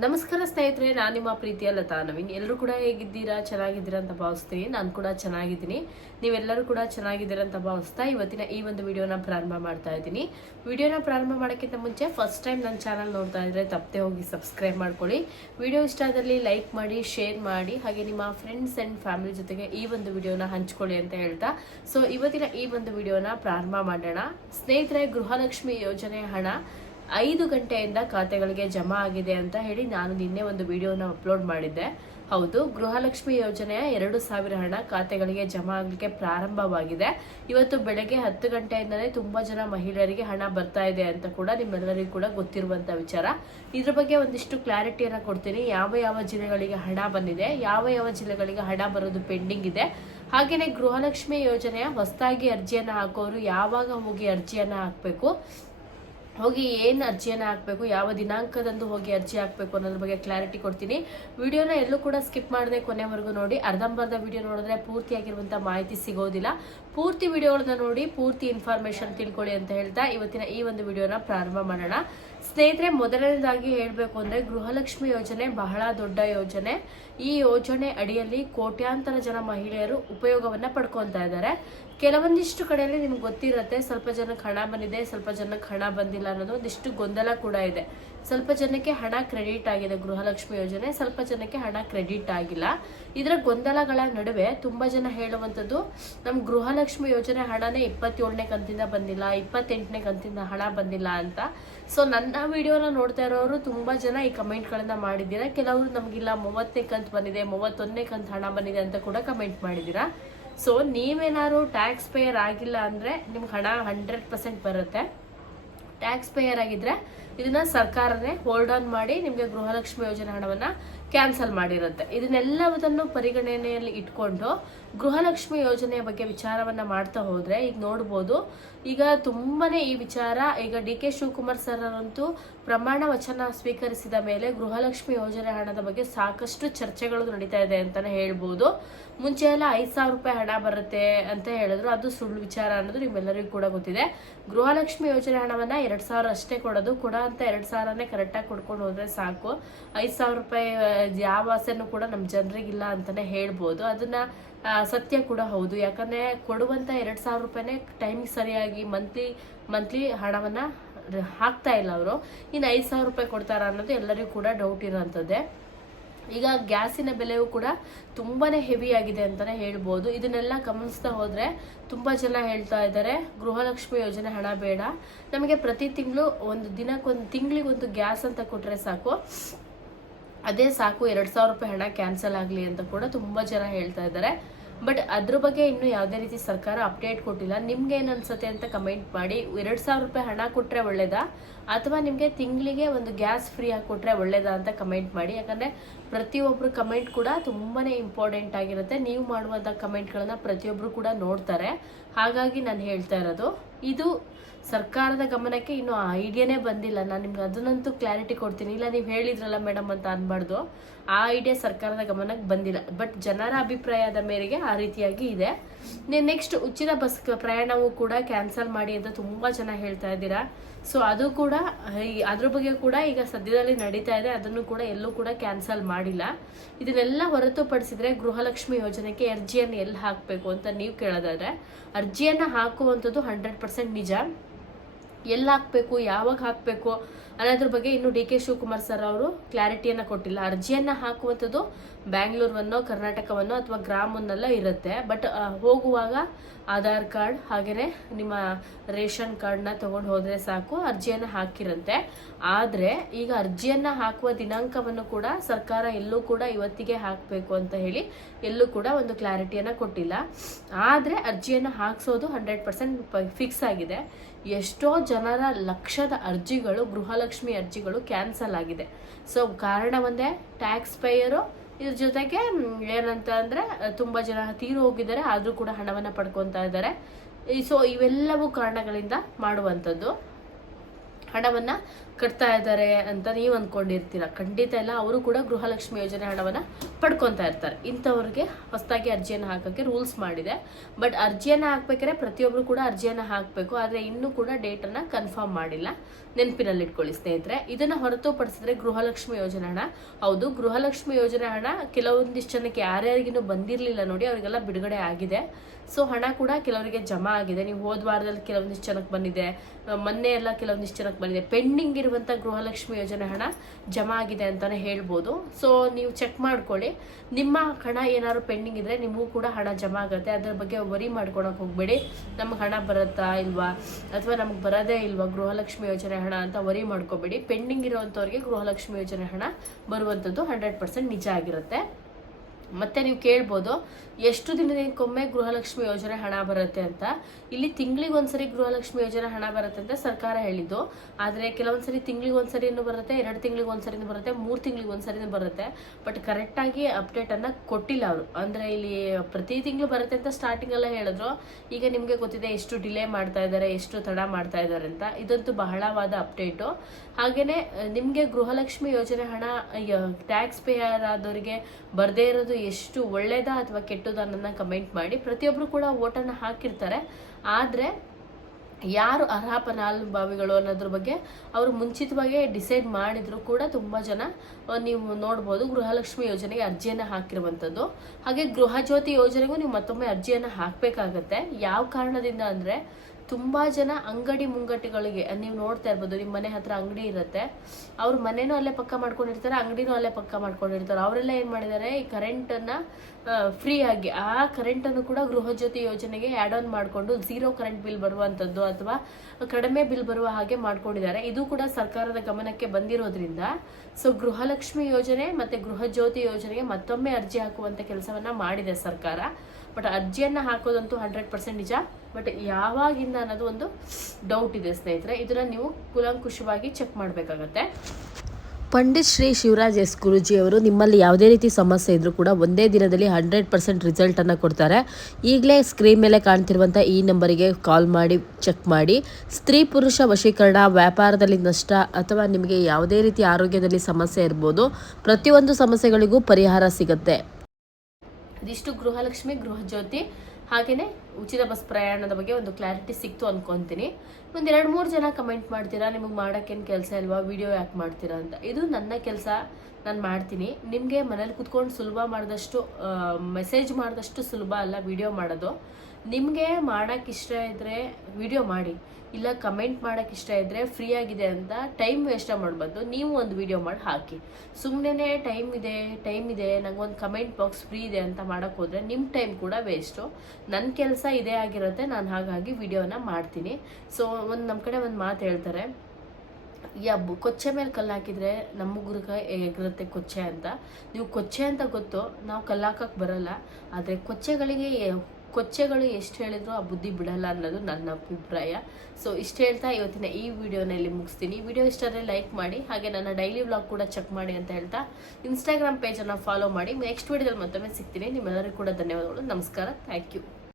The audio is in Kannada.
ನಮಸ್ಕಾರ ಸ್ನೇಹಿತರೆ, ನಾನು ನಿಮ್ಮ ಪ್ರೀತಿಯ ಲತಾ ನವೀನ್. ಎಲ್ಲರೂ ಕೂಡ ಹೇಗಿದ್ದೀರಾ? ಚೆನ್ನಾಗಿದ್ದೀರಾ ಅಂತ ಭಾವಿಸ್ತೀನಿ. ನಾನು ಕೂಡ ಚೆನ್ನಾಗಿದ್ದೀನಿ. ನೀವೆಲ್ಲರೂ ಕೂಡ ಚೆನ್ನಾಗಿದ್ದೀರಾ ಅಂತ ಭಾವಿಸ್ತಾ ಇವತ್ತಿನ ಈ ಒಂದು ವಿಡಿಯೋನ ಪ್ರಾರಂಭ ಮಾಡ್ತಾ ಇದ್ದೀನಿ. ವಿಡಿಯೋನ ಪ್ರಾರಂಭ ಮಾಡೋಕ್ಕಿಂತ ಮುಂಚೆ ಫಸ್ಟ್ ಟೈಮ್ ನನ್ನ ಚಾನಲ್ ನೋಡ್ತಾ ಇದ್ರೆ ತಪ್ಪದೆ ಹೋಗಿ ಸಬ್ಸ್ಕ್ರೈಬ್ ಮಾಡ್ಕೊಳ್ಳಿ. ವಿಡಿಯೋ ಇಷ್ಟ ಆದಲ್ಲಿ ಲೈಕ್ ಮಾಡಿ, ಶೇರ್ ಮಾಡಿ, ಹಾಗೆ ನಿಮ್ಮ ಫ್ರೆಂಡ್ಸ್ ಆ್ಯಂಡ್ ಫ್ಯಾಮಿಲಿ ಜೊತೆಗೆ ಈ ಒಂದು ವಿಡಿಯೋನ ಹಂಚ್ಕೊಳ್ಳಿ ಅಂತ ಹೇಳ್ತಾ ಇವತ್ತಿನ ಈ ಒಂದು ವಿಡಿಯೋನ ಪ್ರಾರಂಭ ಮಾಡೋಣ. ಸ್ನೇಹಿತರೆ, ಗೃಹಲಕ್ಷ್ಮಿ ಯೋಜನೆ ಹಣ 5 ಗಂಟೆಯಿಂದ ಖಾತೆಗಳಿಗೆ ಜಮಾ ಆಗಿದೆ ಅಂತ ಹೇಳಿ ನಾನು ನಿನ್ನೆ ಒಂದು ವಿಡಿಯೋನ ಅಪ್ಲೋಡ್ ಮಾಡಿದ್ದೆ. ಹೌದು, ಗೃಹಲಕ್ಷ್ಮಿ ಯೋಜನೆಯ 2,000 ಹಣ ಖಾತೆಗಳಿಗೆ ಜಮಾ ಆಗಲಿಕ್ಕೆ ಪ್ರಾರಂಭವಾಗಿದೆ. ಇವತ್ತು ಬೆಳಗ್ಗೆ 10 ಗಂಟೆಯಿಂದಲೇ ತುಂಬಾ ಜನ ಮಹಿಳೆಯರಿಗೆ ಹಣ ಬರ್ತಾ ಇದೆ ಅಂತ ಕೂಡ ನಿಮ್ಮೆಲ್ಲರಿಗೂ ಕೂಡ ಗೊತ್ತಿರುವಂತ ವಿಚಾರ. ಇದ್ರ ಬಗ್ಗೆ ಒಂದಿಷ್ಟು ಕ್ಲಾರಿಟಿಯನ್ನ ಕೊಡ್ತೀನಿ. ಯಾವ ಯಾವ ಜಿಲ್ಲೆಗಳಿಗೆ ಹಣ ಬಂದಿದೆ, ಯಾವ ಯಾವ ಜಿಲ್ಲೆಗಳಿಗೆ ಹಣ ಬರೋದು ಪೆಂಡಿಂಗ್ ಇದೆ, ಹಾಗೇನೆ ಗೃಹಲಕ್ಷ್ಮಿ ಯೋಜನೆಯ ಹೊಸದಾಗಿ ಅರ್ಜಿಯನ್ನ ಹಾಕೋರು ಯಾವಾಗ ಹೋಗಿ ಅರ್ಜಿಯನ್ನ ಹಾಕಬೇಕು, ಹೋಗಿ ಏನು ಅರ್ಜಿಯನ್ನು ಹಾಕಬೇಕು, ಯಾವ ದಿನಾಂಕದಂದು ಹೋಗಿ ಅರ್ಜಿ ಹಾಕಬೇಕು ಅನ್ನೋದ್ರ ಬಗ್ಗೆ ಕ್ಲಾರಿಟಿ ಕೊಡ್ತೀನಿ. ವಿಡಿಯೋನ ಎಲ್ಲೂ ಕೂಡ ಸ್ಕಿಪ್ ಮಾಡದೆ ಕೊನೆವರೆಗೂ ನೋಡಿ. ಅರ್ಧಂಬರ್ಧ ವಿಡಿಯೋ ನೋಡಿದ್ರೆ ಪೂರ್ತಿಯಾಗಿರುವಂಥ ಮಾಹಿತಿ ಸಿಗೋದಿಲ್ಲ. ಪೂರ್ತಿ ವಿಡಿಯೋಗಳನ್ನ ನೋಡಿ ಪೂರ್ತಿ ಇನ್ಫಾರ್ಮೇಶನ್ ತಿಳ್ಕೊಳ್ಳಿ ಅಂತ ಹೇಳ್ತಾ ಇವತ್ತಿನ ಈ ಒಂದು ವಿಡಿಯೋನ ಪ್ರಾರಂಭ ಮಾಡೋಣ. ಸ್ನೇಹಿತರೆ, ಮೊದಲನೇದಾಗಿ ಹೇಳಬೇಕು ಅಂದರೆ ಗೃಹಲಕ್ಷ್ಮಿ ಯೋಜನೆ ಬಹಳ ದೊಡ್ಡ ಯೋಜನೆ. ಈ ಯೋಜನೆ ಅಡಿಯಲ್ಲಿ ಕೋಟ್ಯಾಂತರ ಜನ ಮಹಿಳೆಯರು ಉಪಯೋಗವನ್ನು ಪಡ್ಕೊತಾ ಇದ್ದಾರೆ. ಕೆಲವೊಂದಿಷ್ಟು ಕಡೆಯಲ್ಲಿ ನಿಮ್ಗೆ ಗೊತ್ತಿರುತ್ತೆ, ಸ್ವಲ್ಪ ಜನಕ್ಕೆ ಹಣ ಬಂದಿದೆ, ಸ್ವಲ್ಪ ಜನಕ್ಕೆ ಹಣ ಬಂದಿಲ್ಲ ಅನ್ನೋದು ಒಂದಿಷ್ಟು ಗೊಂದಲ ಕೂಡ ಇದೆ. ಸ್ವಲ್ಪ ಜನಕ್ಕೆ ಹಣ ಕ್ರೆಡಿಟ್ ಆಗಿದೆ ಗೃಹಲಕ್ಷ್ಮಿ ಯೋಜನೆ, ಸ್ವಲ್ಪ ಜನಕ್ಕೆ ಹಣ ಕ್ರೆಡಿಟ್ ಆಗಿಲ್ಲ. ಇದರ ಗೊಂದಲಗಳ ನಡುವೆ ತುಂಬಾ ಜನ ಹೇಳುವಂಥದ್ದು, ನಮ್ಮ ಗೃಹಲಕ್ಷ್ಮಿ ಯೋಜನೆ ಹಣನೇ 27ನೇ ಕಂತಿಂದ ಬಂದಿಲ್ಲ, 28ನೇ ಕಂತಿಂದ ಹಣ ಬಂದಿಲ್ಲ ಅಂತ. ನನ್ನ ವಿಡಿಯೋನ ನೋಡ್ತಾ ಇರೋರು ತುಂಬಾ ಜನ ಈ ಕಮೆಂಟ್ಗಳನ್ನ ಮಾಡಿದ್ದೀರಾ. ಕೆಲವರು ನಮಗಿಲ್ಲ 30ನೇ ಕಂತು ಬಂದಿದೆ, 31ನೇ ಕಂತು ಹಣ ಬಂದಿದೆ ಅಂತ ಕೂಡ ಕಮೆಂಟ್ ಮಾಡಿದ್ದೀರಾ. ನೀವೇನಾದ್ರು ಟ್ಯಾಕ್ಸ್ ಪೇಯರ್ ಆಗಿಲ್ಲ ಅಂದ್ರೆ ನಿಮ್ಗೆ ಹಣ 100% ಬರುತ್ತೆ. ಟ್ಯಾಕ್ಸ್ ಪೇಯರ್ ಆಗಿದ್ರೆ ಇದನ್ನ ಸರ್ಕಾರನೇ ಹೋಲ್ಡ್ ಆನ್ ಮಾಡಿ ನಿಮಗೆ ಗೃಹಲಕ್ಷ್ಮಿ ಯೋಜನೆ ಹಣವನ್ನ ಕ್ಯಾನ್ಸಲ್ ಮಾಡಿರುತ್ತೆ. ಇದನ್ನೆಲ್ಲದನ್ನು ಪರಿಗಣನೆಯಲ್ಲಿ ಇಟ್ಕೊಂಡು ಗೃಹಲಕ್ಷ್ಮಿ ಯೋಜನೆಯ ಬಗ್ಗೆ ವಿಚಾರವನ್ನ ಮಾಡ್ತಾ ಹೋದ್ರೆ ಈಗ ನೋಡ್ಬೋದು, ಈಗ ತುಂಬಾನೇ ಈ ವಿಚಾರ ಈಗ ಡಿ.ಕೆ. ಶಿವಕುಮಾರ್ ಸರ್ ಅಂತೂ ಪ್ರಮಾಣ ವಚನ ಸ್ವೀಕರಿಸಿದ ಮೇಲೆ ಗೃಹಲಕ್ಷ್ಮಿ ಯೋಜನೆ ಹಣದ ಬಗ್ಗೆ ಸಾಕಷ್ಟು ಚರ್ಚೆಗಳು ನಡೀತಾ ಇದೆ ಅಂತಾನೆ ಹೇಳ್ಬೋದು. ಮುಂಚೆ ಎಲ್ಲ 5,000 ರೂಪಾಯಿ ಹಣ ಬರುತ್ತೆ ಅಂತ ಹೇಳಿದ್ರು, ಅದು ಸುಳ್ಳು ವಿಚಾರ ಅನ್ನೋದು ನಿಮ್ಮೆಲ್ಲರಿಗೂ ಕೂಡ ಗೊತ್ತಿದೆ. ಗೃಹಲಕ್ಷ್ಮಿ ಯೋಜನೆ ಹಣವನ್ನ 2,000 ಅಷ್ಟೇ ಕೊಡೋದು, ಅಂತ 2,000ನೇ ಕರೆಕ್ಟಾಗಿ ಕೊಡ್ಕೊಂಡು ಹೋದ್ರೆ ಸಾಕು. 5,000 ರೂಪಾಯಿ ಯಾವ ಆಸೆನೂ ಕೂಡ ನಮ್ಮ ಜನರಿಗಿಲ್ಲ ಅಂತಾನೆ ಹೇಳ್ಬೋದು. ಅದನ್ನ ಸತ್ಯ ಕೂಡ ಹೌದು. ಯಾಕಂದ್ರೆ ಕೊಡುವಂತ 2,000 ರೂಪಾಯಿನೇ ಟೈಮಿಗೆ ಸರಿಯಾಗಿ ಮಂತ್ಲಿ ಹಣವನ್ನ ಹಾಕ್ತಾ ಇಲ್ಲ ಅವರು. ಇನ್ನು 5,000 ರೂಪಾಯಿ ಕೊಡ್ತಾರ ಅನ್ನೋದು ಎಲ್ಲರಿಗೂ ಕೂಡ ಡೌಟ್ ಇರೋಂಥದ್ದೇ. ಈಗ ಗ್ಯಾಸಿನ ಬೆಲೆಯೂ ಕೂಡ ತುಂಬಾನೇ ಹೆವಿ ಆಗಿದೆ ಅಂತಾನೆ ಹೇಳ್ಬೋದು. ಇದನ್ನೆಲ್ಲ ಗಮನಿಸ್ತಾ ಹೋದ್ರೆ ತುಂಬಾ ಜನ ಹೇಳ್ತಾ ಇದ್ದಾರೆ, ಗೃಹಲಕ್ಷ್ಮಿ ಯೋಜನೆ ಹಣ ಬೇಡ, ನಮಗೆ ಪ್ರತಿ ತಿಂಗಳು ತಿಂಗಳಿಗೊಂದು ಗ್ಯಾಸ್ ಅಂತ ಕೊಟ್ರೆ ಸಾಕು, ಅದೇ ಸಾಕು, 2,000 ರೂಪಾಯಿ ಹಣ ಕ್ಯಾನ್ಸಲ್ ಆಗಲಿ ಅಂತ ಕೂಡ ತುಂಬಾ ಜನ ಹೇಳ್ತಾ ಇದ್ದಾರೆ. ಬಟ್ ಅದ್ರ ಬಗ್ಗೆ ಇನ್ನು ಯಾವುದೇ ರೀತಿ ಸರ್ಕಾರ ಅಪ್ಡೇಟ್ ಕೊಟ್ಟಿಲ್ಲ. ನಿಮ್ಗೆ ಏನ್ ಅನ್ಸುತ್ತೆ ಅಂತ ಕಮೆಂಟ್ ಮಾಡಿ. 2,000 ರೂಪಾಯಿ ಹಣ ಕೊಟ್ರೆ ಒಳ್ಳೇದಾ, ಅಥವಾ ನಿಮ್ಗೆ ತಿಂಗಳಿಗೆ ಒಂದು ಗ್ಯಾಸ್ ಫ್ರೀ ಆಗಿ ಕೊಟ್ರೆ ಒಳ್ಳೇದಾ ಅಂತ ಕಮೆಂಟ್ ಮಾಡಿ. ಯಾಕಂದ್ರೆ ಪ್ರತಿಯೊಬ್ರು ಕಮೆಂಟ್ ಕೂಡ ತುಂಬಾನೇ ಇಂಪಾರ್ಟೆಂಟ್ ಆಗಿರುತ್ತೆ. ನೀವು ಮಾಡುವಂತ ಕಮೆಂಟ್ಗಳನ್ನ ಪ್ರತಿಯೊಬ್ರು ಕೂಡ ನೋಡ್ತಾರೆ. ಹಾಗಾಗಿ ನಾನು ಹೇಳ್ತಾ ಇರೋದು, ಇದು ಸರ್ಕಾರದ ಗಮನಕ್ಕೆ ಇನ್ನು ಆ ಐಡಿಯಾನೇ ಬಂದಿಲ್ಲ. ನಾನು ನಿಮ್ಗೆ ಅದನ್ನಂತೂ ಕ್ಲಾರಿಟಿ ಕೊಡ್ತೀನಿ. ಇಲ್ಲ ನೀವು ಹೇಳಿದ್ರಲ್ಲ ಮೇಡಮ್ ಅಂತ ಅನ್ಬಾರ್ದು, ಆ ಐಡಿಯಾ ಸರ್ಕಾರದ ಗಮನಕ್ಕೆ ಬಂದಿಲ್ಲ. ಬಟ್ ಜನರ ಅಭಿಪ್ರಾಯದ ಮೇರೆಗೆ ಆ ರೀತಿಯಾಗಿ ಇದೆ. ನೆಕ್ಸ್ಟ್ ಉಚಿತ ಬಸ್ ಪ್ರಯಾಣವೂ ಕೂಡ ಕ್ಯಾನ್ಸಲ್ ಮಾಡಿ ಅಂತ ತುಂಬಾ ಜನ ಹೇಳ್ತಾ ಇದ್ದೀರಾ. ಅದು ಕೂಡ ಅದ್ರ ಬಗ್ಗೆ ಕೂಡ ಈಗ ಸದ್ಯದಲ್ಲಿ ನಡೀತಾ ಇದೆ. ಅದನ್ನು ಕೂಡ ಎಲ್ಲೂ ಕೂಡ ಕ್ಯಾನ್ಸಲ್ ಮಾಡಿಲ್ಲ. ಇದನ್ನೆಲ್ಲ ಹೊರತುಪಡಿಸಿದ್ರೆ ಗೃಹಲಕ್ಷ್ಮಿ ಯೋಜನೆಗೆ ಅರ್ಜಿಯನ್ನು ಎಲ್ಲಿ ಹಾಕಬೇಕು ಅಂತ ನೀವು ಕೇಳೋದಾದ್ರೆ, ಅರ್ಜಿಯನ್ನ ಹಾಕುವಂಥದ್ದು 100% ನಿಜ. ಎಲ್ಲಿ ಹಾಕಬೇಕು, ಯಾವಾಗ ಹಾಕಬೇಕು ಅನ್ನೋದ್ರ ಬಗ್ಗೆ ಇನ್ನು ಡಿ.ಕೆ. ಶಿವಕುಮಾರ್ ಸರ್ ಅವರು ಕ್ಲಾರಿಟಿಯನ್ನ ಕೊಟ್ಟಿಲ್ಲ. ಅರ್ಜಿಯನ್ನ ಹಾಕುವಂಥದ್ದು ಬ್ಯಾಂಗ್ಳೂರ್ವನ್ನೋ ಕರ್ನಾಟಕವನ್ನೋ ಅಥವಾ ಗ್ರಾಮವನ್ನೆಲ್ಲ ಇರುತ್ತೆ. ಬಟ್ ಹೋಗುವಾಗ ಆಧಾರ್ ಕಾರ್ಡ್ ಹಾಗೇನೆ ನಿಮ್ಮ ರೇಷನ್ ಕಾರ್ಡ್ನ ತಗೊಂಡು ಹೋದ್ರೆ ಸಾಕು, ಅರ್ಜಿಯನ್ನ ಹಾಕಿರಂತೆ. ಆದ್ರೆ ಈಗ ಅರ್ಜಿಯನ್ನ ಹಾಕುವ ದಿನಾಂಕವನ್ನು ಕೂಡ ಸರ್ಕಾರ ಎಲ್ಲೂ ಕೂಡ ಇವತ್ತಿಗೆ ಹಾಕಬೇಕು ಅಂತ ಹೇಳಿ ಎಲ್ಲೂ ಕೂಡ ಒಂದು ಕ್ಲಾರಿಟಿಯನ್ನ ಕೊಟ್ಟಿಲ್ಲ. ಆದ್ರೆ ಅರ್ಜಿಯನ್ನ ಹಾಕ್ಸೋದು 100% ಫಿಕ್ಸ್ ಆಗಿದೆ. ಎಷ್ಟೋ ಜನರ ಲಕ್ಷದ ಅರ್ಜಿಗಳು, ಗೃಹಲಕ್ಷ್ಮಿ ಅರ್ಜಿಗಳು ಕ್ಯಾನ್ಸಲ್ ಆಗಿದೆ. ಕಾರಣ ಒಂದೇ, ಟ್ಯಾಕ್ಸ್ ಪೇಯರು. ಇದ್ರ ಜೊತೆಗೆ ಏನಂತ ಅಂದ್ರೆ ತುಂಬಾ ಜನ ತೀರು ಹೋಗಿದ್ದಾರೆ, ಆದ್ರೂ ಕೂಡ ಹಣವನ್ನ ಪಡ್ಕೊಂತಾ ಇದ್ದಾರೆ. ಇವೆಲ್ಲವೂ ಕಾರಣಗಳಿಂದ ಮಾಡುವಂಥದ್ದು. ಹಣವನ್ನ ಕಟ್ತಾ ಇದ್ದಾರೆ ಅಂತ ನೀವು ಅಂದ್ಕೊಂಡಿರ್ತೀರ. ಖಂಡಿತ ಇಲ್ಲ, ಅವರು ಕೂಡ ಗೃಹಲಕ್ಷ್ಮಿ ಯೋಜನೆ ಹಣವನ್ನು ಪಡ್ಕೊತಾ ಇರ್ತಾರೆ. ಇಂಥವ್ರಿಗೆ ಹೊಸದಾಗಿ ಅರ್ಜಿಯನ್ನು ಹಾಕೋಕ್ಕೆ ರೂಲ್ಸ್ ಮಾಡಿದೆ. ಬಟ್ ಅರ್ಜಿಯನ್ನು ಹಾಕ್ಬೇಕಾದ್ರೆ ಪ್ರತಿಯೊಬ್ಬರು ಕೂಡ ಅರ್ಜಿಯನ್ನು ಹಾಕಬೇಕು. ಆದರೆ ಇನ್ನೂ ಕೂಡ ಡೇಟನ್ನು ಕನ್ಫರ್ಮ್ ಮಾಡಿಲ್ಲ, ನೆನಪಿನಲ್ಲಿ ಇಟ್ಕೊಳ್ಳಿ ಸ್ನೇಹಿತರೆ. ಇದನ್ನು ಹೊರತುಪಡಿಸಿದ್ರೆ ಗೃಹಲಕ್ಷ್ಮಿ ಯೋಜನೆ ಹಣ, ಹೌದು ಗೃಹಲಕ್ಷ್ಮಿ ಯೋಜನೆ ಹಣ ಕೆಲವೊಂದಿಷ್ಟು ಜನಕ್ಕೆ ಯಾರ್ಯಾರಿಗಿನ್ನೂ ಬಂದಿರಲಿಲ್ಲ ನೋಡಿ, ಅವರಿಗೆಲ್ಲ ಬಿಡುಗಡೆ ಆಗಿದೆ. ಸೊ ಹಣ ಕೂಡ ಕೆಲವರಿಗೆ ಜಮಾ ಆಗಿದೆ. ನೀವು ಹೋದ ವಾರದಲ್ಲಿ ಕೆಲವೊಂದಿಷ್ಟು ಜನಕ್ಕೆ ಬಂದಿದೆ, ಮೊನ್ನೆ ಎಲ್ಲ ಕೆಲವೊಂದಿಷ್ಟು ಜನಕ್ಕೆ ಬಂದಿದೆ. ಪೆಂಡಿಂಗ್ ಇರುವಂಥ ಗೃಹಲಕ್ಷ್ಮಿ ಯೋಜನೆ ಹಣ ಜಮಾ ಆಗಿದೆ ಅಂತಲೇ ಹೇಳ್ಬೋದು. ಸೊ ನೀವು ಚೆಕ್ ಮಾಡ್ಕೊಳ್ಳಿ, ನಿಮ್ಮ ಹಣ ಏನಾದ್ರು ಪೆಂಡಿಂಗ್ ಇದ್ದರೆ ನಿಮಗೂ ಕೂಡ ಹಣ ಜಮಾ ಆಗುತ್ತೆ. ಅದರ ಬಗ್ಗೆ ವರಿ ಮಾಡ್ಕೊಳಕ್ಕೆ ಹೋಗಬೇಡಿ. ನಮ್ಗೆ ಹಣ ಬರುತ್ತಾ ಇಲ್ವಾ ಅಥವಾ ನಮ್ಗೆ ಬರೋದೇ ಇಲ್ವಾ ಗೃಹಲಕ್ಷ್ಮಿ ಯೋಜನೆ ಹಣ ಅಂತ ವರಿ ಮಾಡ್ಕೋಬೇಡಿ. ಪೆಂಡಿಂಗ್ ಇರುವಂಥವ್ರಿಗೆ ಗೃಹಲಕ್ಷ್ಮಿ ಯೋಜನೆ ಹಣ ಬರುವಂಥದ್ದು 100% ನಿಜ ಆಗಿರುತ್ತೆ. ಮತ್ತೆ ನೀವು ಕೇಳ್ಬೋದು ಎಷ್ಟು ದಿನಕ್ಕೊಮ್ಮೆ ಗೃಹಲಕ್ಷ್ಮಿ ಯೋಜನೆ ಹಣ ಬರುತ್ತೆ ಅಂತ. ಇಲ್ಲಿ ತಿಂಗಳಿಗೆ ಒಂದ್ಸರಿ ಗೃಹಲಕ್ಷ್ಮಿ ಯೋಜನೆ ಹಣ ಬರುತ್ತೆ ಅಂತ ಸರ್ಕಾರ ಹೇಳಿದ್ದು. ಆದರೆ ಕೆಲವೊಂದ್ಸರಿ ತಿಂಗಳಿಗೆ ಒಂದ್ಸರಿನೂ ಬರುತ್ತೆ, 2 ತಿಂಗಳಿಗೆ ಒಂದ್ಸರಿನೂ ಬರುತ್ತೆ, 3 ತಿಂಗಳಿಗೆ ಒಂದ್ಸರಿನೂ ಬರುತ್ತೆ. ಬಟ್ ಕರೆಕ್ಟಾಗಿ ಅಪ್ಡೇಟನ್ನು ಕೊಟ್ಟಿಲ್ಲ ಅವರು. ಅಂದರೆ ಇಲ್ಲಿ ಪ್ರತಿ ತಿಂಗಳು ಬರುತ್ತೆ ಅಂತ ಸ್ಟಾರ್ಟಿಂಗಲ್ಲ ಹೇಳಿದ್ರು. ಈಗ ನಿಮಗೆ ಗೊತ್ತಿದೆ ಎಷ್ಟು ಡಿಲೇ ಮಾಡ್ತಾ ಇದ್ದಾರೆ, ಎಷ್ಟು ತಡ ಮಾಡ್ತಾ ಇದ್ದಾರೆ ಅಂತ. ಇದಂತೂ ಬಹಳವಾದ ಅಪ್ಡೇಟು. ಹಾಗೆಯೇ ನಿಮಗೆ ಗೃಹಲಕ್ಷ್ಮಿ ಯೋಜನೆ ಹಣ ಟ್ಯಾಕ್ಸ್ ಪೇಯರ್ ಆದವರಿಗೆ ಬರದೇ ಇರೋದು ಎಷ್ಟು ಒಳ್ಳೇದಾ ಅಥವಾ ಕೆಟ್ಟದಾ ಅನ್ನೋದನ್ನ ಕಮೆಂಟ್ ಮಾಡಿ. ಪ್ರತಿಯೊಬ್ಬರು ಕೂಡ ವೋಟನ್ನು ಹಾಕಿರ್ತಾರೆ, ಆದರೆ ಯಾರು ಅರ್ಹ ಫಲಾನುಭವಿಗಳು ಅನ್ನೋದ್ರ ಬಗ್ಗೆ ಅವರು ಮುಂಚಿತವಾಗಿ ಡಿಸೈಡ್ ಮಾಡಿದ್ರು ಕೂಡ ತುಂಬ ಜನ ನೀವು ನೋಡ್ಬೋದು ಗೃಹಲಕ್ಷ್ಮಿ ಯೋಜನೆಗೆ ಅರ್ಜಿಯನ್ನು ಹಾಕಿರುವಂಥದ್ದು. ಹಾಗೆ ಗೃಹ ಜ್ಯೋತಿ ಯೋಜನೆಗೂ ನೀವು ಮತ್ತೊಮ್ಮೆ ಅರ್ಜಿಯನ್ನು ಹಾಕಬೇಕಾಗತ್ತೆ. ಯಾವ ಕಾರಣದಿಂದ ಅಂದರೆ ತುಂಬ ಜನ ಅಂಗಡಿ ಮುಂಗಟ್ಟುಗಳಿಗೆ ನೀವು ನೋಡ್ತಾ ಇರ್ಬೋದು, ನಿಮ್ಮ ಮನೆ ಹತ್ರ ಅಂಗಡಿ ಇರುತ್ತೆ, ಅವ್ರ ಮನೆನೂ ಅಲ್ಲೇ ಪಕ್ಕ ಮಾಡ್ಕೊಂಡಿರ್ತಾರೆ, ಅಂಗಡಿನೂ ಅಲ್ಲೇ ಪಕ್ಕ ಮಾಡ್ಕೊಂಡಿರ್ತಾರೆ. ಅವರೆಲ್ಲ ಏನು ಮಾಡಿದ್ದಾರೆ, ಈ ಕರೆಂಟನ್ನು ಫ್ರೀ ಆಗಿ ಆ ಕರೆಂಟನ್ನು ಕೂಡ ಗೃಹ ಜ್ಯೋತಿ ಯೋಜನೆಗೆ ಆ್ಯಡ್ ಆನ್ ಮಾಡಿಕೊಂಡು 0 ಕರೆಂಟ್ ಬಿಲ್ ಬರುವಂಥದ್ದು ಅಥವಾ ಕಡಿಮೆ ಬಿಲ್ ಬರುವ ಹಾಗೆ ಮಾಡ್ಕೊಂಡಿದ್ದಾರೆ. ಇದು ಕೂಡ ಸರ್ಕಾರದ ಗಮನಕ್ಕೆ ಬಂದಿರೋದ್ರಿಂದ ಸೊ ಗೃಹಲಕ್ಷ್ಮಿ ಯೋಜನೆ ಮತ್ತು ಗೃಹ ಜ್ಯೋತಿ ಯೋಜನೆಗೆ ಮತ್ತೊಮ್ಮೆ ಅರ್ಜಿ ಹಾಕುವಂಥ ಕೆಲಸವನ್ನು ಮಾಡಿದೆ ಸರ್ಕಾರ. ಬಟ್ ಅರ್ಜಿಯನ್ನು ಹಾಕೋದಂತೂ 100% ನಿಜ. ಬಟ್ ಯಾವಾಗಿಂದ ಅನ್ನೋದು ಒಂದು ಡೌಟ್ ಇದೆ ಸ್ನೇಹಿತರೆ. ಇದನ್ನು ನೀವು ಕೂಲಂಕುಷವಾಗಿ ಚೆಕ್ ಮಾಡಬೇಕಾಗತ್ತೆ. ಪಂಡಿತ್ ಶ್ರೀ ಶಿವರಾಜ್ ಎಸ್ ಗುರೂಜಿ ಅವರು ನಿಮ್ಮಲ್ಲಿ ಯಾವುದೇ ರೀತಿ ಸಮಸ್ಯೆ ಇದ್ದರೂ ಕೂಡ ಒಂದೇ ದಿನದಲ್ಲಿ 100% ರಿಸಲ್ಟನ್ನು ಕೊಡ್ತಾರೆ. ಈಗಲೇ ಸ್ಕ್ರೀನ್ ಮೇಲೆ ಕಾಣ್ತಿರುವಂಥ ಈ ನಂಬರಿಗೆ ಕಾಲ್ ಮಾಡಿ ಚೆಕ್ ಮಾಡಿ. ಸ್ತ್ರೀ ಪುರುಷ ವಶೀಕರಣ, ವ್ಯಾಪಾರದಲ್ಲಿ ನಷ್ಟ ಅಥವಾ ನಿಮಗೆ ಯಾವುದೇ ರೀತಿ ಆರೋಗ್ಯದಲ್ಲಿ ಸಮಸ್ಯೆ ಇರ್ಬೋದು, ಪ್ರತಿಯೊಂದು ಸಮಸ್ಯೆಗಳಿಗೂ ಪರಿಹಾರ ಸಿಗುತ್ತೆ. ಇದಿಷ್ಟು ಗೃಹಲಕ್ಷ್ಮಿ, ಗೃಹ ಜ್ಯೋತಿ ಹಾಗೆಯೇ ಉಚಿತ ಬಸ್ ಪ್ರಯಾಣದ ಬಗ್ಗೆ ಒಂದು ಕ್ಲಾರಿಟಿ ಸಿಕ್ತು ಅನ್ಕೊತೀನಿ. ಒಂದು 2-3 ಜನ ಕಮೆಂಟ್ ಮಾಡ್ತೀರಾ, ನಿಮಗೆ ಮಾಡೋಕ್ಕೇನು ಕೆಲಸ ಇಲ್ವಾ, ವಿಡಿಯೋ ಯಾಕೆ ಮಾಡ್ತೀರಾ ಅಂತ. ಇದು ನನ್ನ ಕೆಲಸ, ನಾನು ಮಾಡ್ತೀನಿ. ನಿಮಗೆ ಮನೇಲಿ ಕೂತ್ಕೊಂಡು ಸುಲಭ ಮಾಡಿದಷ್ಟು ಮೆಸೇಜ್ ಮಾಡಿದಷ್ಟು ಸುಲಭ ಅಲ್ಲ ವಿಡಿಯೋ ಮಾಡೋದು. ನಿಮಗೆ ಮಾಡೋಕ್ಕೆ ಇಷ್ಟ ಇದ್ದರೆ ವಿಡಿಯೋ ಮಾಡಿ, ಇಲ್ಲ ಕಮೆಂಟ್ ಮಾಡೋಕ್ಕೆ ಇಷ್ಟ ಇದ್ದರೆ ಫ್ರೀ ಆಗಿದೆ ಅಂತ ಟೈಮ್ ವೇಸ್ಟ್ ಮಾಡಬಾರ್ದು. ನೀವು ಒಂದು ವಿಡಿಯೋ ಮಾಡಿ ಹಾಕಿ. ಸುಮ್ಮನೆ ಟೈಮ್ ಇದೆ ನಂಗೊಂದು ಕಮೆಂಟ್ ಬಾಕ್ಸ್ ಫ್ರೀ ಇದೆ ಅಂತ ಮಾಡೋಕ್ಕೆ ಹೋದರೆ ನಿಮ್ಮ ಟೈಮ್ ಕೂಡ ವೇಸ್ಟು. ನನ್ನ ಕೆಲಸ ಇದೇ ಆಗಿರುತ್ತೆ, ನಾನು ಹಾಗಾಗಿ ವಿಡಿಯೋನ ಮಾಡ್ತೀನಿ. ಸೊ ನಮ್ಮ ಕಡೆ ಒಂದು ಮಾತು ಹೇಳ್ತಾರೆ, ಕೊಚ್ಚೆ ಮೇಲೆ ಕಲ್ಲು ಹಾಕಿದರೆ ನಮ್ಮ ಉಗುರಿಗೆ ಎಗರುತ್ತೆ ಕೊಚ್ಚೆ ಅಂತ. ನೀವು ಕೊಚ್ಚೆ ಅಂತ ಗೊತ್ತು, ನಾವು ಕಲ್ಲು ಹಾಕಕ್ಕೆ ಬರಲ್ಲ. ಆದರೆ ಕೊಚ್ಚೆಗಳು ಎಷ್ಟು ಹೇಳಿದ್ರು ಆ ಬುದ್ಧಿ ಬಿಡಲ್ಲ ಅನ್ನೋದು ನನ್ನ ಅಭಿಪ್ರಾಯ. ಸೊ ಇಷ್ಟು ಹೇಳ್ತಾ ಇವತ್ತಿನ ಈ ವಿಡಿಯೋನ ಇಲ್ಲಿ ಮುಗಿಸ್ತೀನಿ. ವಿಡಿಯೋ ಇಷ್ಟ ಆದರೆ ಲೈಕ್ ಮಾಡಿ, ಹಾಗೆ ನನ್ನ ಡೈಲಿ ವ್ಲಾಗ್ ಕೂಡ ಚೆಕ್ ಮಾಡಿ ಅಂತ ಹೇಳ್ತಾ ಇನ್ಸ್ಟಾಗ್ರಾಮ್ ಪೇಜನ್ನು ಫಾಲೋ ಮಾಡಿ. ನೆಕ್ಸ್ಟ್ ವಿಡಿಯೋದಲ್ಲಿ ಮತ್ತೊಮ್ಮೆ ಸಿಗ್ತೀನಿ. ನಿಮ್ಮೆಲ್ಲರಿಗೂ ಕೂಡ ಧನ್ಯವಾದಗಳು. ನಮಸ್ಕಾರ. Thank you.